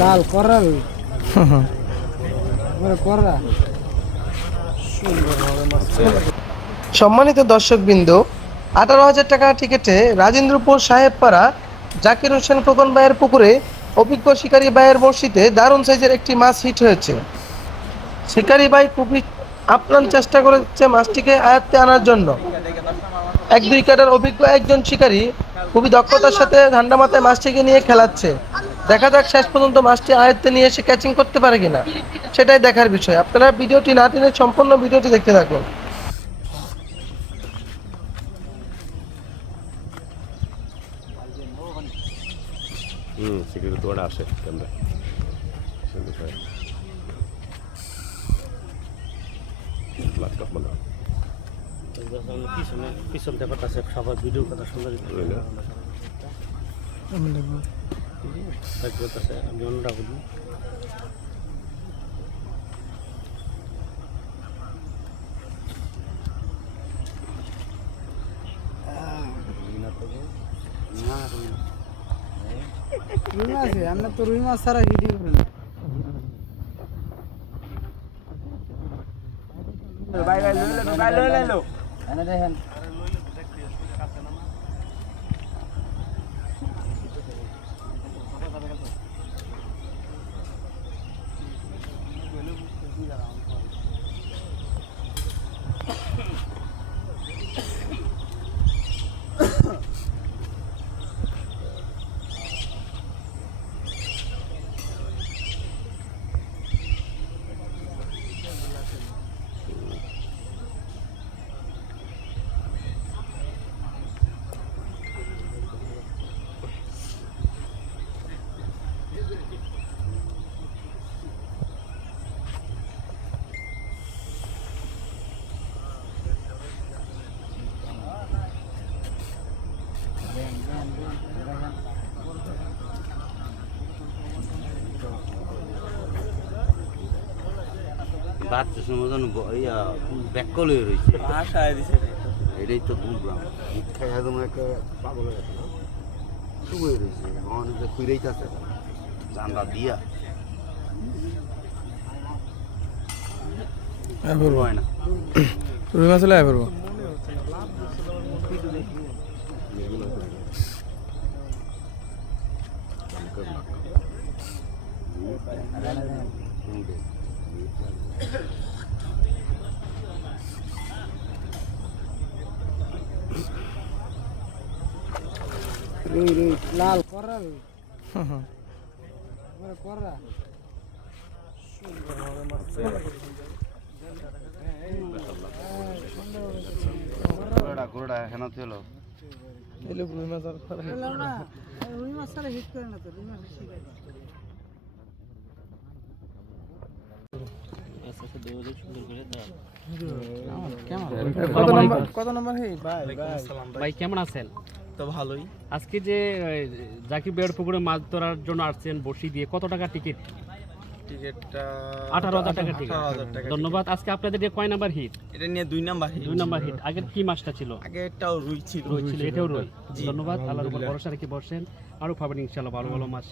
লাল করাল সম্মানিত দর্শকবৃন্দ, 18,000 টাকা টিকিটে রাজেন্দ্রপুর সাহেবপাড়া জাকির হোসেন খোকন ভাইয়ের পুকুরে অভিজ্ঞ শিকারী ভাইয়ের বড়শিতে দারুণ সাইজের একটি মাছ হিট হয়েছে। শিকারী ভাই খুবই আপ্রাণ চেষ্টা করেছে মাছটিকে আয়ত্তে আনার জন্য। 1-2 কাটার অভিজ্ঞ একজন শিকারী খুবই দক্ষতার সাথে ঠান্ডা মাথায় মাছটিকে নিয়ে খেলাচ্ছে। দেখা যাক শেষ পর্যন্ত মাছটি আয়ত্তে নিয়ে এসে ক্যাচিং করতে পারে কিনা, সেটাই দেখার বিষয়। আপনারা ভিডিওটি না টেনে সম্পূর্ণ ভিডিওটি দেখতে থাকুন। সিকিউরিটি তোড়া আসে ক্যামেরা ল্যাপটপ মানে পিছন ব্যাপার আছে সবার ভিডিও কথা সুন্দর আমি অন্যটা বলি রুই মাছ আমরা তো রুই মাছ ছাড়া ভিডিও করি না। দেখেন বাদ মতন ব্যাকল হয়ে রয়েছে এটাই তো বুঝলাম খাই একদম একটা পাগল হয়ে গেছে শুভ হয়ে রয়েছে অনেকে খুঁড়েইতেছে জানলা দিয়া হয় না রুই মাছ হলে পারবো। লাল করাল করা ঘোড়া হেন ছিল রুই মাছ ছাড়া হিট করে না তো রুই মাছ কত নম্বর ভাই কেমন আছেন? তো ভালোই। আজকে যে জাকির ভাইয়ের পুকুরে মাছ ধরার জন্য আসছেন বসি দিয়ে, কত টাকা টিকিট? টিকিটটা 18,000 টাকা টিকিট। ধন্যবাদ। আজকে আপনাদের যে কয় নাম্বার হিট? এটা নিয়ে 2 নাম্বার হিট। 2 number hit. আগের কি মাছটা ছিল? আগেরটাও রুই ছিল। রুই ছিল, এটাও রুই। ধন্যবাদ। আল্লাহর উপর ভরসা রেখে বসেন, আরো পাবেন ইনশাআল্লাহ ভালো ভালো মাছ।